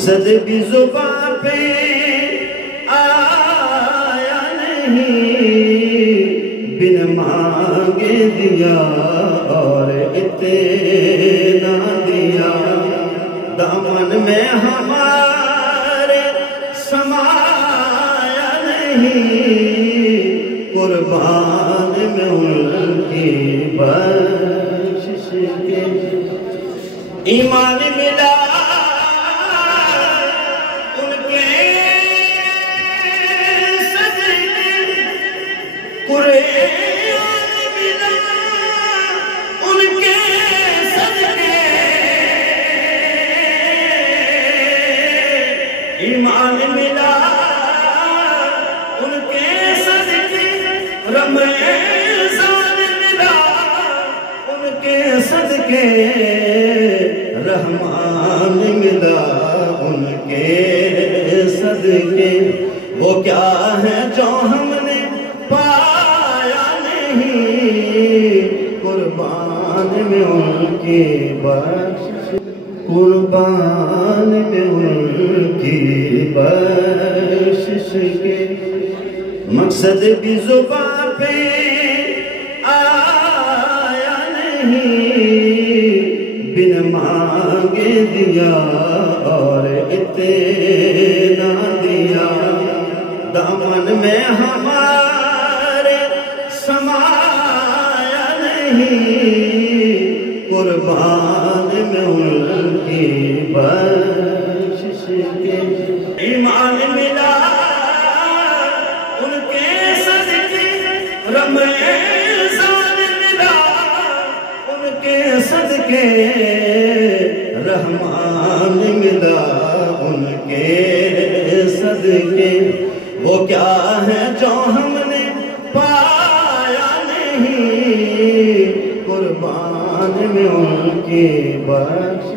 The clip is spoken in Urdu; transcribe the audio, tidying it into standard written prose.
مقصد بھی زبان پہ آیا نہیں، بن مانگے دیا اور اتنا دیا، دامن میں ہمارے سمایا نہیں، قربان میں ان کی بخشش کے ایمان ملا، ان کے صدقے قرآن ملا، ان کے صدقے ایمان ملا، ان کے صدقے رمضان ملا، ان کے صدقے رحمان ملا، ان کے صدقے وہ کیا ہے جو ہم نے پایا نہیں، قربان میں ان کی بخشش، قربان میں ان کی بخشش کے مقصد بھی زبان پہ آیا نہیں، بن مانگے دیا اور اتنا دیا، دامن میں ہمارے سمایا نہیں، قربان میں ان کی بخشش کے ایمان ملا، ان کے صدقے رمضان ملا، ان کے صدقے رحمان ملا، ان کے صدقے وہ کیا ہے جو ہم نے پایا نہیں، قربان میں ان کی بخشش